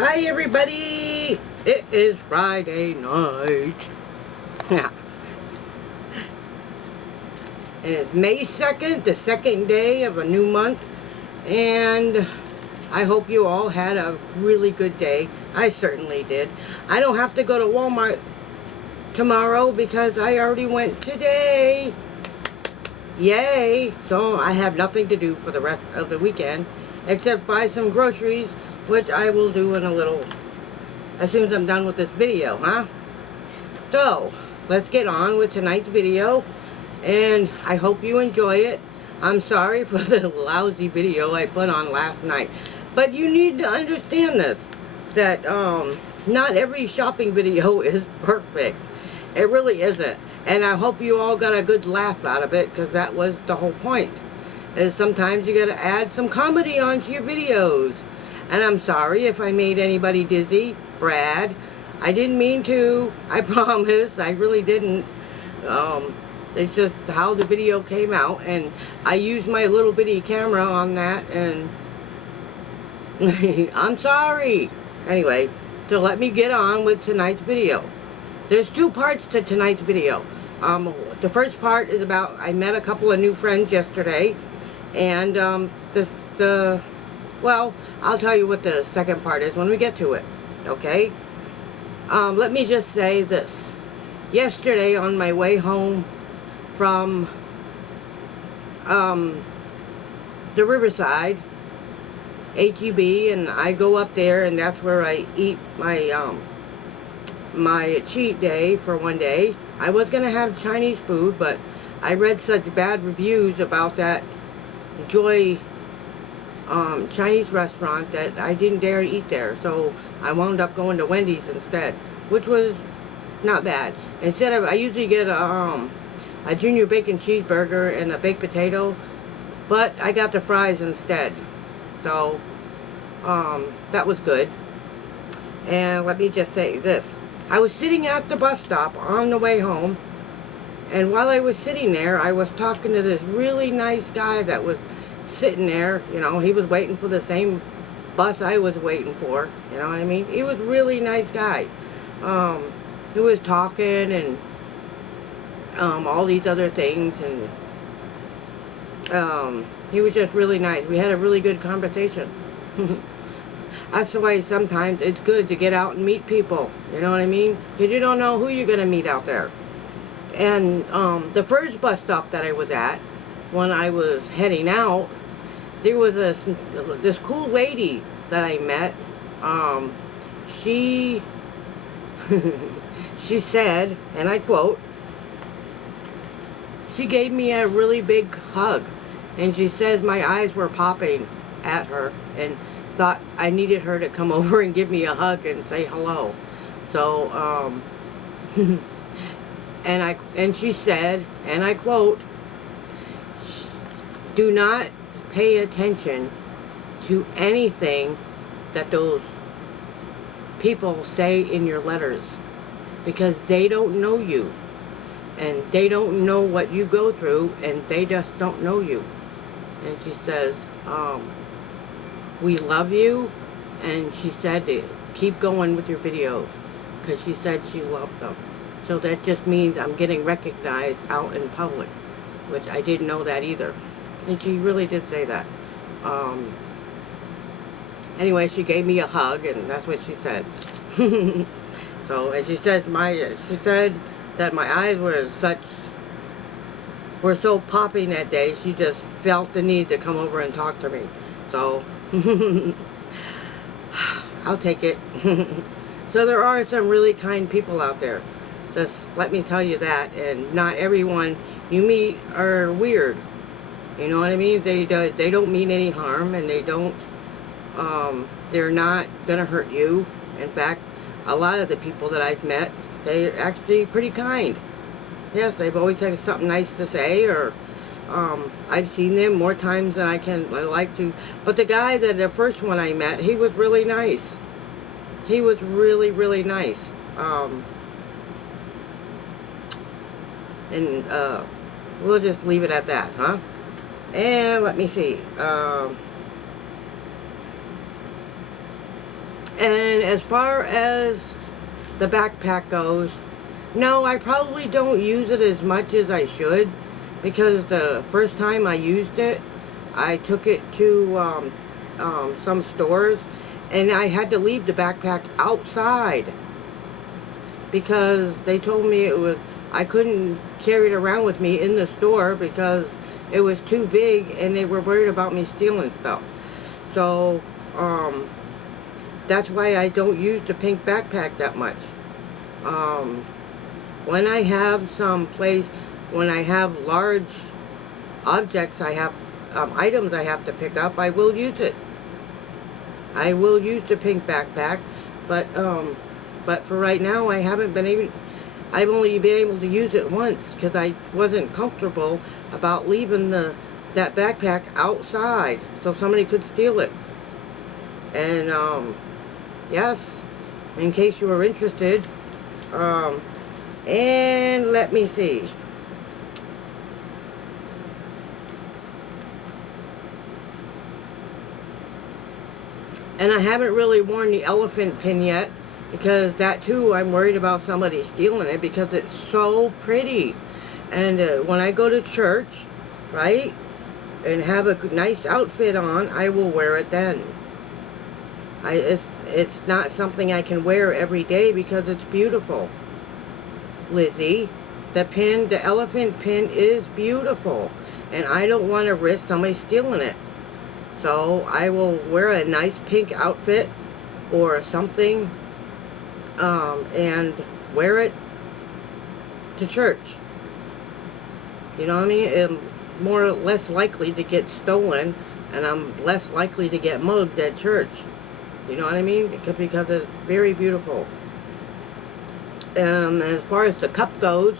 Hi everybody! It is Friday night. Yeah. And it's May 2nd, the second day of a new month. And I hope you all had a really good day. I certainly did. I don't have to go to Walmart tomorrow because I already went today. Yay! So I have nothing to do for the rest of the weekend except buy some groceries, which I will do in a little, as soon as I'm done with this video, huh? So, let's get on with tonight's video, and I hope you enjoy it. I'm sorry for the lousy video I put on last night, but you need to understand this, that not every shopping video is perfect. It really isn't, and I hope you all got a good laugh out of it, because that was the whole point, is sometimes you gotta add some comedy onto your videos. And I'm sorry if I made anybody dizzy, Brad. I didn't mean to. I promise. I really didn't. It's just how the video came out. And I used my little bitty camera on that. And I'm sorry. Anyway, so let me get on with tonight's video. There's two parts to tonight's video. The first part is about, I met a couple of new friends yesterday. And well, I'll tell you what the second part is when we get to it, okay? Let me just say this. Yesterday on my way home from the Riverside, HEB, and I go up there and that's where I eat my, my cheat day for one day. I was going to have Chinese food, but I read such bad reviews about that Joy Chinese restaurant that I didn't dare to eat there, so I wound up going to Wendy's instead, which was not bad. Instead of, I usually get a junior bacon cheeseburger and a baked potato, but I got the fries instead, so that was good. And let me just say this, I was sitting at the bus stop on the way home, and while I was sitting there, I was talking to this really nice guy that was sitting there. You know, he was waiting for the same bus I was waiting for, you know what I mean? He was a really nice guy. He was talking and all these other things, and he was just really nice. We had a really good conversation. That's the way sometimes it's good to get out and meet people, you know what I mean? Because you don't know who you're going to meet out there. And the first bus stop that I was at, when I was heading out, there was this cool lady that I met. She said, and I quote, she gave me a really big hug, and she says my eyes were popping at her and thought I needed her to come over and give me a hug and say hello. So and she said, and I quote, do not pay attention to anything that those people say in your letters, because they don't know you, and they don't know what you go through, and they just don't know you. And she says, we love you, and she said to keep going with your videos, because she said she loved them. So that just means I'm getting recognized out in public, which I didn't know that either. And she really did say that. Anyway, she gave me a hug, and that's what she said. So, and she said that my eyes were so popping that day. She just felt the need to come over and talk to me. So, I'll take it. So there are some really kind people out there. Just let me tell you that. And not everyone you meet are weird. You know what I mean? They don't mean any harm, and they don't, they're not gonna hurt you. In fact, a lot of the people that I've met, they're actually pretty kind. Yes, they've always had something nice to say, or I've seen them more times than I like to. But the guy the first one I met, he was really nice. He was really, really nice. And we'll just leave it at that, huh? And let me see. And as far as the backpack goes, no, I probably don't use it as much as I should, because the first time I used it, I took it to some stores, and I had to leave the backpack outside because they told me I couldn't carry it around with me in the store because it was too big, and they were worried about me stealing stuff. So that's why I don't use the pink backpack that much. When I have when I have large objects, I have items I have to pick up, I will use it. I will use the pink backpack, but for right now, I've only been able to use it once because I wasn't comfortable about leaving that backpack outside so somebody could steal it. And yes, in case you were interested, and let me see. And I haven't really worn the elephant pin yet, because that too, I'm worried about somebody stealing it because it's so pretty. And when I go to church, right, and have a nice outfit on, I will wear it then. It's not something I can wear every day because it's beautiful. Lizzie, the elephant pin is beautiful, and I don't want to risk somebody stealing it. So I will wear a nice pink outfit or something, and wear it to church. You know what I mean? I'm less likely to get stolen, and I'm less likely to get mugged at church. You know what I mean? Because it's very beautiful. As far as the cup goes,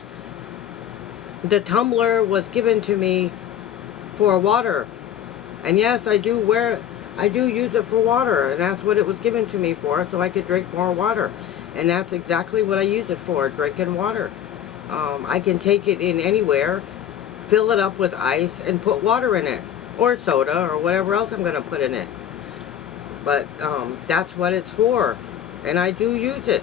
the tumbler was given to me for water. And yes, I do use it for water, and that's what it was given to me for, so I could drink more water. And that's exactly what I use it for, drinking water. I can take it in anywhere, fill it up with ice, and put water in it, or soda, or whatever else I'm going to put in it. But that's what it's for, and I do use it.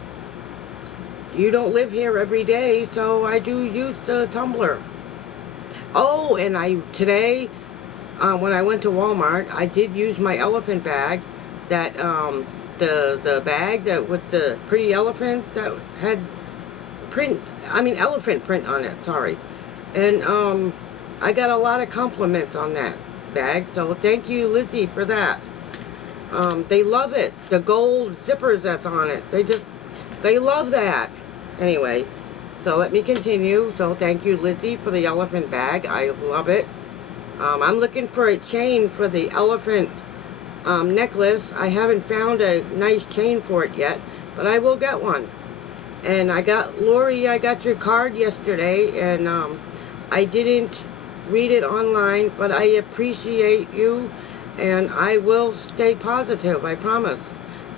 You don't live here every day, so I do use the tumbler. Oh, and today, when I went to Walmart, I did use my elephant bag, that the bag that with the pretty elephant that had elephant print on it, sorry. And I got a lot of compliments on that bag, so thank you, Lizzie, for that. They love it. The gold zippers that's on it, they love that. Anyway, so let me continue. So thank you, Lizzie, for the elephant bag. I love it. I'm looking for a chain for the elephant necklace. I haven't found a nice chain for it yet, but I will get one. And Lori, I got your card yesterday, and I didn't read it online, but I appreciate you, and I will stay positive, I promise.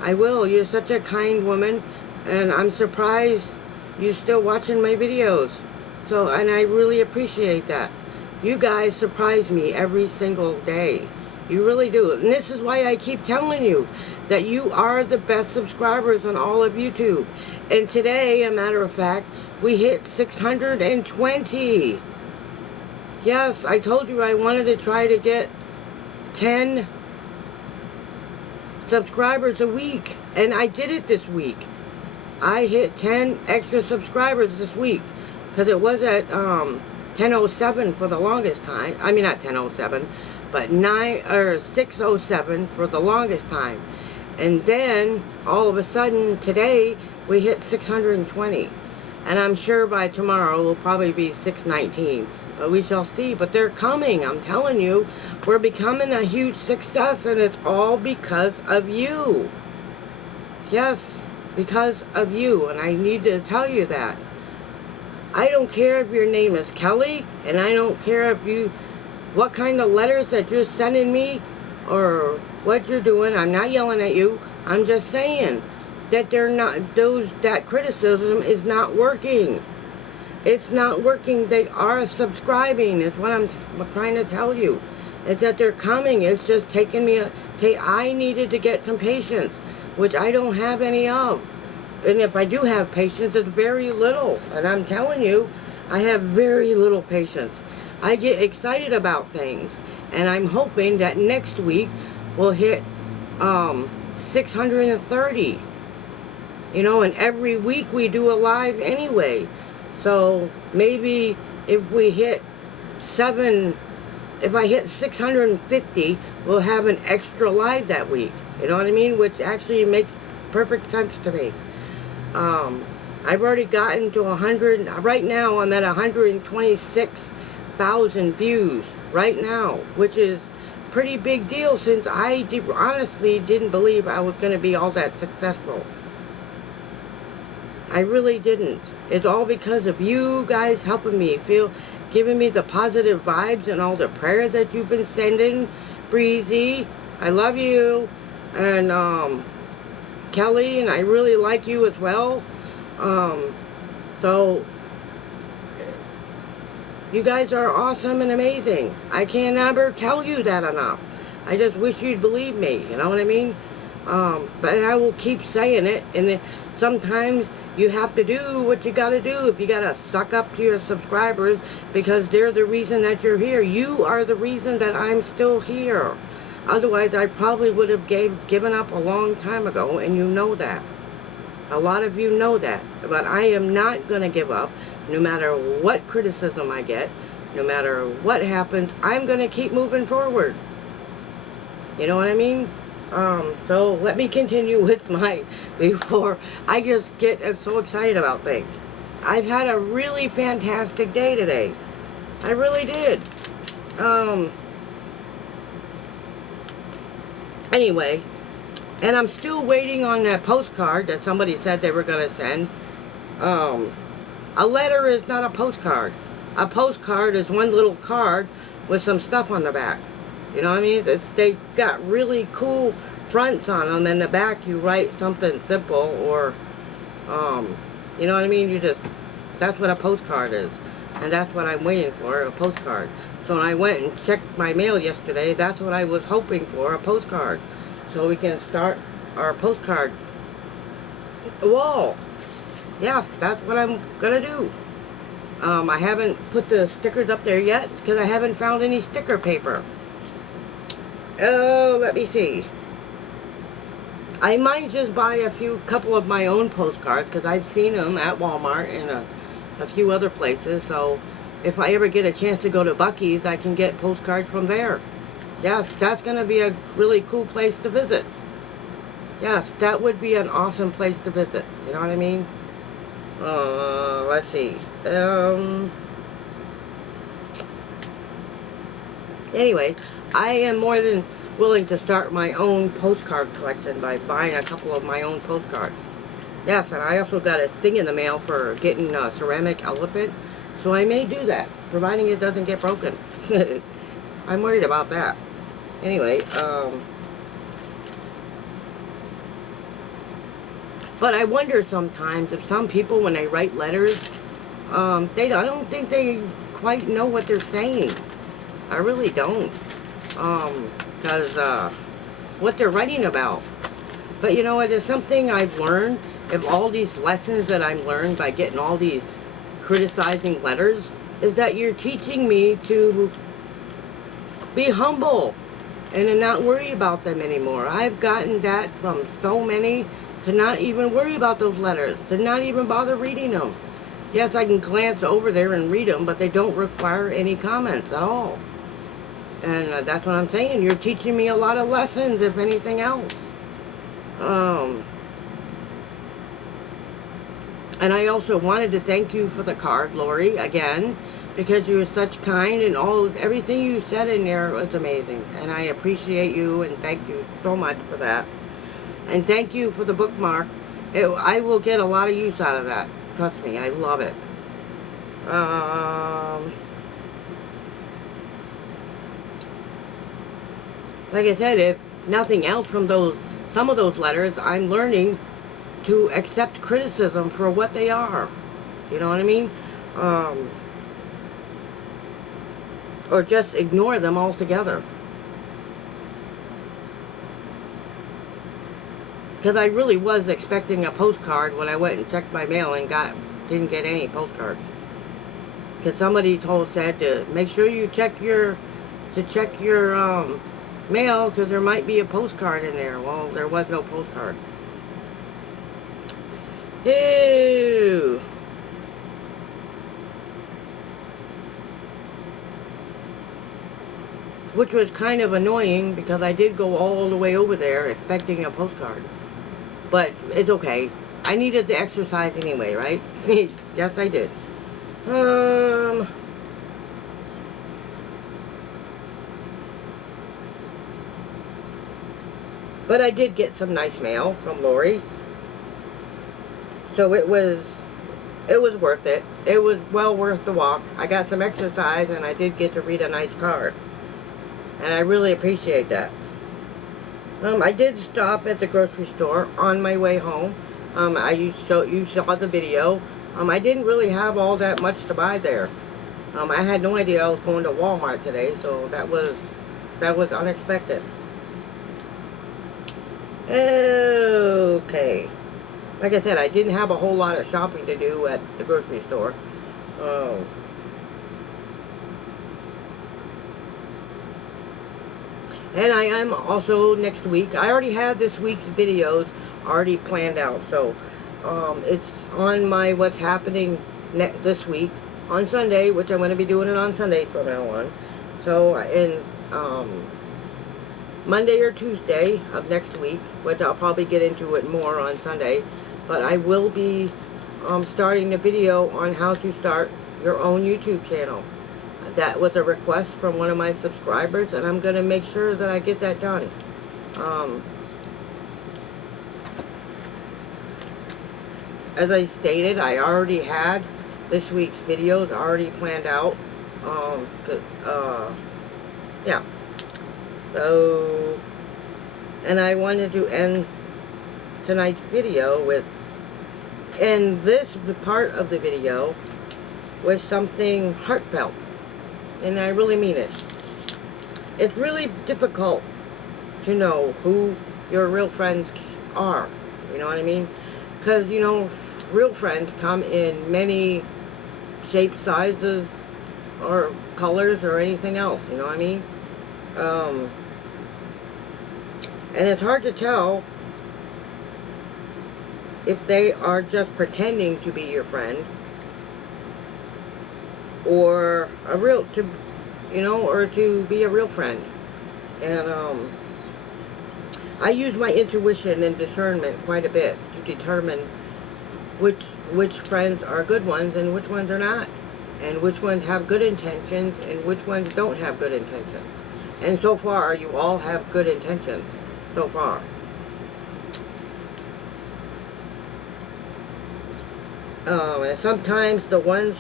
I will. You're such a kind woman, and I'm surprised you're still watching my videos. So, and I really appreciate that. You guys surprise me every single day. You really do. And this is why I keep telling you that you are the best subscribers on all of YouTube. And today, a matter of fact, we hit 620. Yes, I told you I wanted to try to get 10 subscribers a week. And I did it this week. I hit 10 extra subscribers this week. Because it was at 10:07 for the longest time. I mean, not 10:07, but 6:07 for the longest time. And then, all of a sudden, today, we hit 620. And I'm sure by tomorrow, it'll probably be 619. But we shall see. But they're coming, I'm telling you. We're becoming a huge success, and it's all because of you. Yes, because of you. And I need to tell you that. I don't care if your name is Kelly, and I don't care what kind of letters that you're sending me, or what you're doing. I'm not yelling at you. I'm just saying that that criticism is not working. It's not working. They are subscribing, is what I'm trying to tell you. It's that they're coming. It's just taking me I needed to get some patience. which I don't have any of. And if I do have patience, it's very little. And I'm telling you, I have very little patience. I get excited about things, and I'm hoping that next week we'll hit 630. You know, and every week we do a live anyway. So maybe if we hit if I hit 650, we'll have an extra live that week. You know what I mean? Which actually makes perfect sense to me. I've already gotten to 100. Right now I'm at 126,000 views right now, which is pretty big deal since I honestly didn't believe I was going to be all that successful. I really didn't. It's all because of you guys helping me, giving me the positive vibes and all the prayers that you've been sending. Breezy, I love you. And Kelly, and I really like you as well. So you guys are awesome and amazing. I can't ever tell you that enough. I just wish you'd believe me, you know what I mean? But I will keep saying it, and sometimes you have to do what you gotta do. If you gotta suck up to your subscribers because they're the reason that you're here. You are the reason that I'm still here. Otherwise, I probably would have given up a long time ago, and you know that. A lot of you know that. But I am not going to give up, no matter what criticism I get, no matter what happens. I'm going to keep moving forward. You know what I mean? So let me continue with before I just get so excited about things. I've had a really fantastic day today. I really did. Anyway, and I'm still waiting on that postcard that somebody said they were going to send. A letter is not a postcard. A postcard is one little card with some stuff on the back. You know what I mean? They got really cool fronts on them. In the back, you write something simple, or, you know what I mean? That's what a postcard is. And that's what I'm waiting for, a postcard. So when I went and checked my mail yesterday, that's what I was hoping for, a postcard. So we can start our postcard wall. Yes, that's what I'm going to do. I haven't put the stickers up there yet because I haven't found any sticker paper. Oh, let me see. I might just buy a couple of my own postcards because I've seen them at Walmart and a few other places. So if I ever get a chance to go to Buc-ee's, I can get postcards from there. Yes, that's going to be a really cool place to visit. Yes, that would be an awesome place to visit. You know what I mean? Let's see. Anyway, I am more than willing to start my own postcard collection by buying a couple of my own postcards. Yes, and I also got a thing in the mail for getting a ceramic elephant, so I may do that, providing it doesn't get broken. I'm worried about that. Anyway, but I wonder sometimes if some people, when they write letters, I don't think they quite know what they're saying. I really don't. Because what they're writing about. But you know what, it's something I've learned, of all these lessons that I've learned by getting all these criticizing letters, is that you're teaching me to be humble and to not worry about them anymore. I've gotten that from so many, to not even worry about those letters, to not even bother reading them. Yes, I can glance over there and read them, but they don't require any comments at all. And that's what I'm saying. You're teaching me a lot of lessons, if anything else. And I also wanted to thank you for the card, Lori, again, because you were such kind, and everything you said in there was amazing. And I appreciate you, and thank you so much for that. And thank you for the bookmark. I will get a lot of use out of that. Trust me, I love it. Like I said, if nothing else from some of those letters, I'm learning to accept criticism for what they are. You know what I mean? Or just ignore them altogether. Because I really was expecting a postcard when I went and checked my mail and didn't get any postcards. Because somebody said to make sure you check your mail, because there might be a postcard in there. Well, there was no postcard. Ew. Which was kind of annoying because I did go all the way over there expecting a postcard. But it's okay. I needed the exercise anyway, right? Yes, I did. But I did get some nice mail from Lori. So it was worth it. It was well worth the walk. I got some exercise and I did get to read a nice card. And I really appreciate that. I did stop at the grocery store on my way home. You saw the video. I didn't really have all that much to buy there. I had no idea I was going to Walmart today, so that was unexpected. Okay. Like I said, I didn't have a whole lot of shopping to do at the grocery store. And I am also next week. I already have this week's videos already planned out. So it's on my what's happening this week on Sunday, which I'm going to be doing it on Sunday from now on. So in Monday or Tuesday of next week, which I'll probably get into it more on Sunday, but I will be starting a video on how to start your own YouTube channel. That was a request from one of my subscribers, and I'm going to make sure that I get that done. As I stated, I already had this week's videos already planned out. Yeah. So, and I wanted to end tonight's video with, and this part of the video was something heartfelt. And I really mean it. It's really difficult to know who your real friends are. You know what I mean? Because, you know, real friends come in many shapes, sizes, or colors, or anything else. You know what I mean? And it's hard to tell if they are just pretending to be your friend, or to be a real friend. And I use my intuition and discernment quite a bit to determine which friends are good ones and which ones are not, and which ones have good intentions and which ones don't have good intentions. And so far, you all have good intentions so far. And sometimes the ones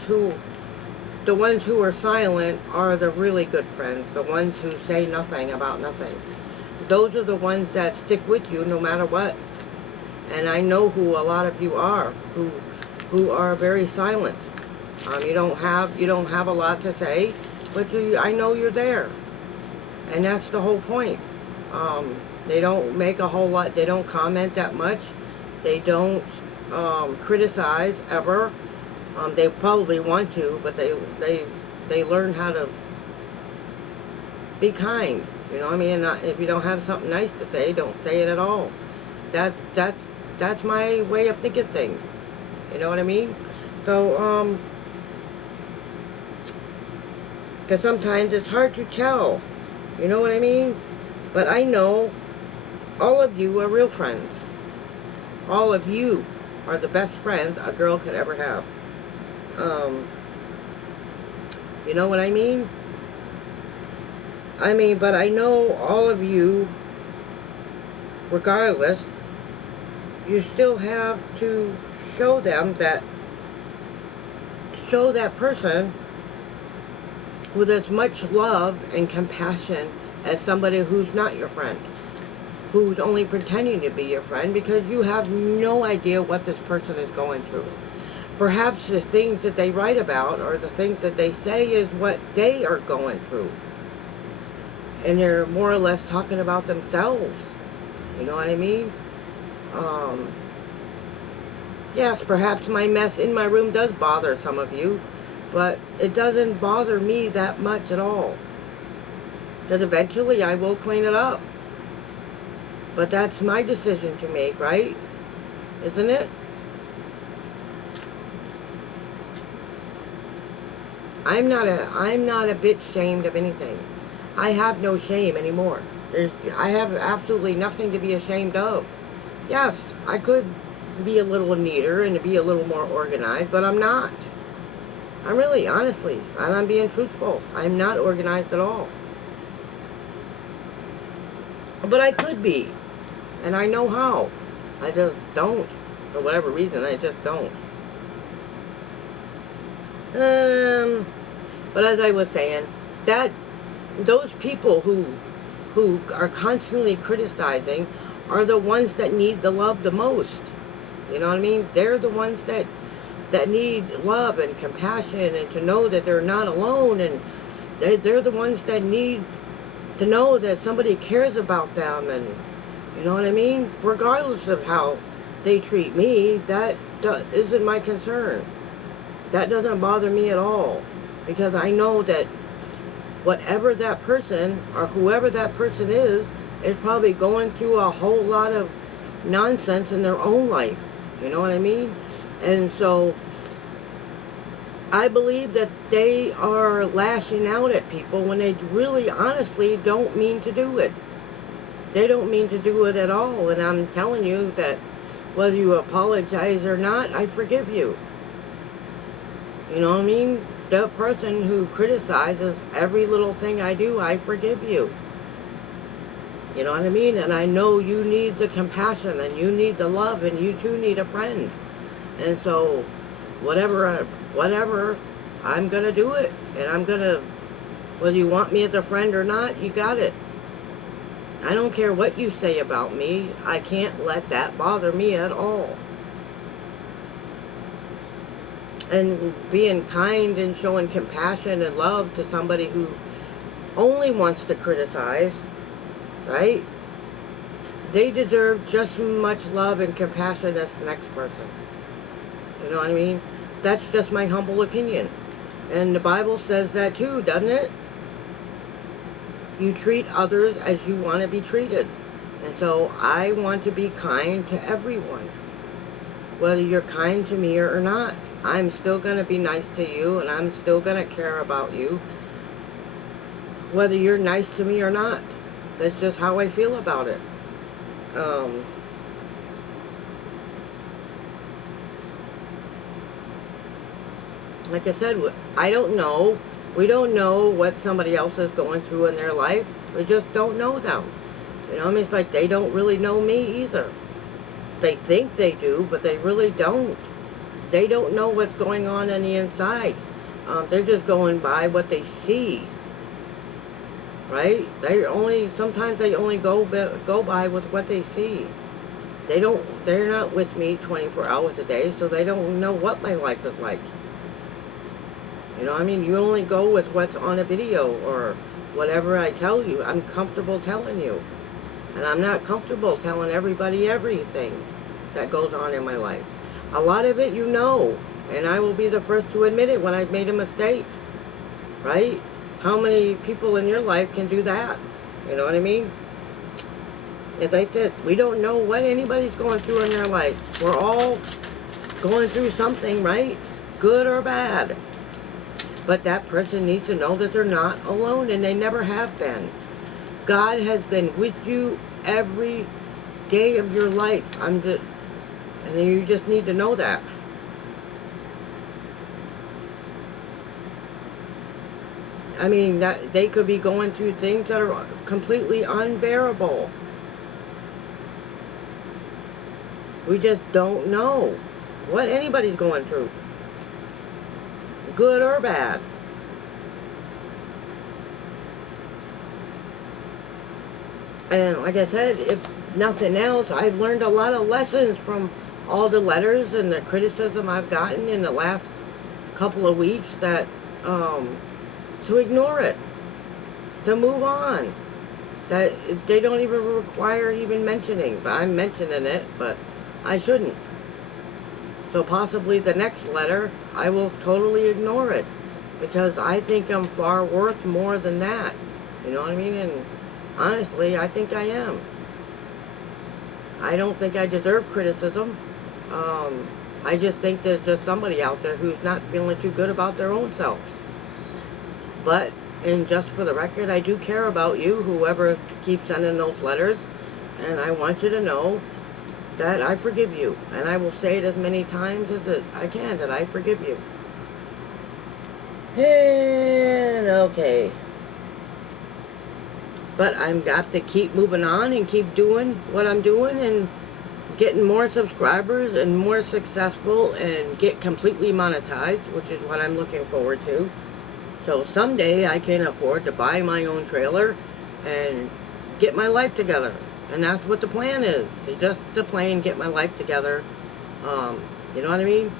who are silent are the really good friends, the ones who say nothing about nothing. Those are the ones that stick with you no matter what. And I know who a lot of you are, who are very silent. You don't have a lot to say, but I know you're there. And that's the whole point. They don't make a whole lot, they don't comment that much. They don't criticize ever. They probably want to, but they learn how to be kind. You know what I mean? And if you don't have something nice to say, don't say it at all. That's my way of thinking things. You know what I mean? So because sometimes it's hard to tell. You know what I mean? But I know all of you are real friends. All of you are the best friends a girl could ever have. You know what I mean? But I know all of you, regardless, you still have to show that person with as much love and compassion as somebody who's not your friend, who's only pretending to be your friend, because you have no idea what this person is going through. Perhaps the things that they write about or the things that they say is what they are going through. And they're more or less talking about themselves. You know what I mean? Um, yes, perhaps my mess in my room does bother some of you, but it doesn't bother me that much at all. Because eventually I will clean it up. But that's my decision to make, right? Isn't it? I'm not a bit shamed of anything. I have no shame anymore. I have absolutely nothing to be ashamed of. Yes, I could be a little neater and be a little more organized, but I'm not. I'm really, honestly, and I'm being truthful. I'm not organized at all. But I could be, and I know how. I just don't. For whatever reason, I just don't. But as I was saying, that those people who are constantly criticizing are the ones that need the love the most. You know what I mean? They're the ones that need love and compassion and to know that they're not alone, and they're the ones that need to know that somebody cares about them, and you know what I mean? Regardless of how they treat me, that isn't my concern. That doesn't bother me at all, because I know that whatever that person or whoever that person is probably going through a whole lot of nonsense in their own life. You know what I mean? And so I believe that they are lashing out at people when they really honestly don't mean to do it. They don't mean to do it at all. And I'm telling you that whether you apologize or not, I forgive you. You know what I mean? The person who criticizes every little thing I do, I forgive you. You know what I mean? And I know you need the compassion and you need the love and you too need a friend. And so whatever, I'm going to do it. And I'm going to, whether you want me as a friend or not, you got it. I don't care what you say about me. I can't let that bother me at all. And being kind and showing compassion and love to somebody who only wants to criticize, right? They deserve just as much love and compassion as the next person. You know what I mean? That's just my humble opinion. And the Bible says that too, doesn't it? You treat others as you want to be treated. And so I want to be kind to everyone. Whether you're kind to me or not, I'm still going to be nice to you, and I'm still going to care about you, whether you're nice to me or not. That's just how I feel about it. Like I said, I don't know. We don't know what somebody else is going through in their life. We just don't know them. You know what I mean? It's like they don't really know me either. They think they do, but they really don't. They don't know what's going on the inside. They're just going by what they see, right? Sometimes they only go by with what they see. They're not with me 24 hours a day, so they don't know what my life is like. You know what I mean? You only go with what's on a video or whatever I tell you. I'm comfortable telling you. And I'm not comfortable telling everybody everything that goes on in my life. A lot of it you know, and I will be the first to admit it when I've made a mistake, right? How many people in your life can do that? You know what I mean? As I said, we don't know what anybody's going through in their life. We're all going through something, right? Good or bad. But that person needs to know that they're not alone, and they never have been. God has been with you every day of your life. And you just need to know that. I mean, that they could be going through things that are completely unbearable. We just don't know what anybody's going through, good or bad. And like I said, if nothing else, I've learned a lot of lessons from all the letters and the criticism I've gotten in the last couple of weeks, that to ignore it, to move on. that they don't even require even mentioning. But I'm mentioning it, but I shouldn't. So possibly the next letter, I will totally ignore it. Because I think I'm far worth more than that. You know what I mean? And honestly, I think I am. I don't think I deserve criticism. I just think there's just somebody out there who's not feeling too good about their own self. But, and just for the record, I do care about you, whoever keeps sending those letters. And I want you to know that I forgive you. And I will say it as many times as I can, that I forgive you. And okay. But I've got to keep moving on and keep doing what I'm doing and getting more subscribers and more successful and get completely monetized, which is what I'm looking forward to. So someday I can afford to buy my own trailer and get my life together. And that's what the plan is. It's just the plan, get my life together. You know what I mean?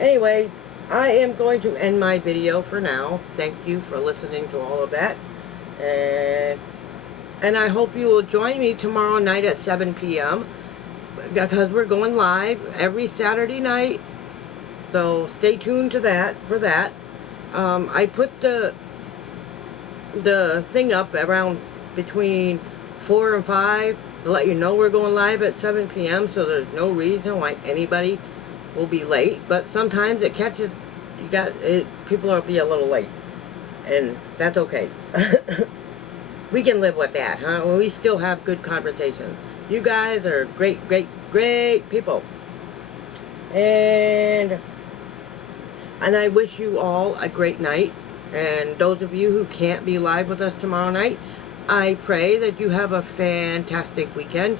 Anyway, I am going to end my video for now. Thank you for listening to all of that. And I hope you will join me tomorrow night at 7 p.m. because we're going live every Saturday night. So stay tuned to that for that. I put the thing up around between 4 and 5 to let you know we're going live at 7 p.m. So there's no reason why anybody will be late. But sometimes it catches, people will be a little late. And that's okay. We can live with that, huh? We still have good conversations. You guys are great, great, great people. And I wish you all a great night. And those of you who can't be live with us tomorrow night, I pray that you have a fantastic weekend.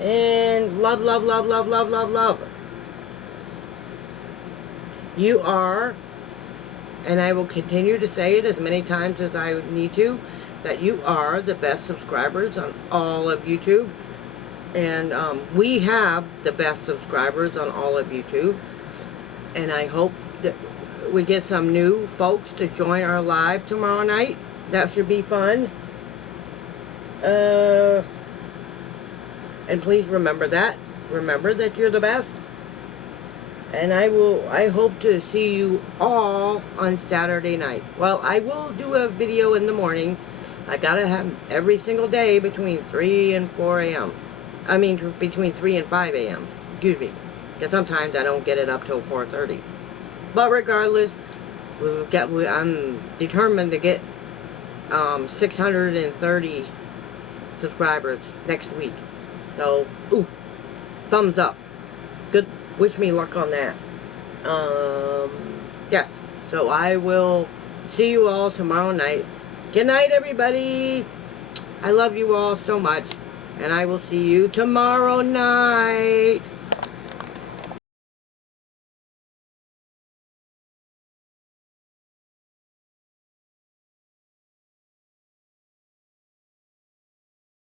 And love, love, love, love, love, love, love. You are, and I will continue to say it as many times as I need to, that you are the best subscribers on all of YouTube. And we have the best subscribers on all of YouTube. And I hope that we get some new folks to join our live tomorrow night. That should be fun. And please remember that. Remember that you're the best. And I hope to see you all on Saturday night. Well, I will do a video in the morning. I gotta have every single day between 3 and 4 a.m. I mean, between 3 and 5 a.m. Excuse me. Because sometimes I don't get it up till 4:30. But regardless, I'm determined to get 630 subscribers next week. So, ooh, thumbs up. Good. Wish me luck on that. Yes. So I will see you all tomorrow night. Good night, everybody. I love you all so much. And I will see you tomorrow night.